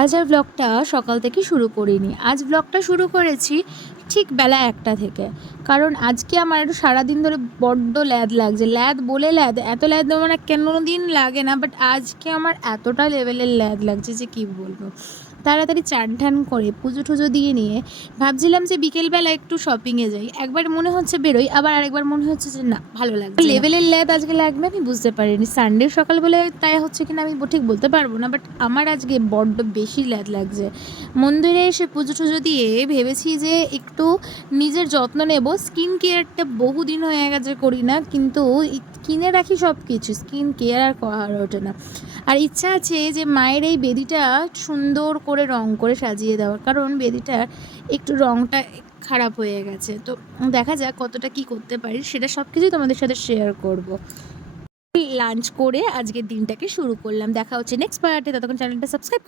আজ আর ব্লগটা সকাল থেকে শুরু করিনি। আজ ব্লগটা শুরু করেছি ঠিক বেলা ১টা থেকে। কারণ আজকে আমার একটু সারাদিন ধরে বড্ড ল্যাদ লাগছে। ল্যাদ বলে ল্যাদ, এত ল্যাদ আমার কোনোদিন লাগে না, বাট আজকে আমার এতটা লেভেলের ল্যাদ লাগছে যে কী বলবো। তাড়াতাড়ি চান-ঠান করে পুজো-টুজো দিয়ে নিয়ে ভাবছিলাম যে বিকেলবেলা একটু শপিংয়ে যাই। একবার মনে হচ্ছে বেরোই, আবার আরেকবার মনে হচ্ছে যে না, ভালো লাগছে না। লেভেলের ল্যাদ আজকে লাগবে আমি বুঝতে পারিনি। সানডের সকাল বলে তাই হচ্ছে কিনা আমি ঠিক বলতে পারবো না, বাট আমার আজকে বড্ড বেশি ল্যাদ লাগছে। মন্দিরে এসে পুজো-টুজো দিয়ে ভেবেছি যে একটু নিজের যত্ন নেব। স্কিন কেয়ারটা বহুদিন হয়ে গেছে করি না, কিন্তু কিনে রাখি সব কিছু, স্কিন কেয়ার আর করা ওঠে না। আর ইচ্ছা আছে যে মায়ের এই বেদিটা সুন্দর করে রং করে সাজিয়ে দেওয়ার, কারণ বেদিটার একটু রংটা খারাপ হয়ে গেছে। তো দেখা যাক কতটা কি করতে পারি, সেটা সব কিছুই তোমাদের সাথে শেয়ার করব। লাঞ্চ করে আজকের দিনটাকে শুরু করলাম। দেখা হচ্ছে নেক্সট পার্টে, ততক্ষণ চ্যানেলটা সাবস্ক্রাইব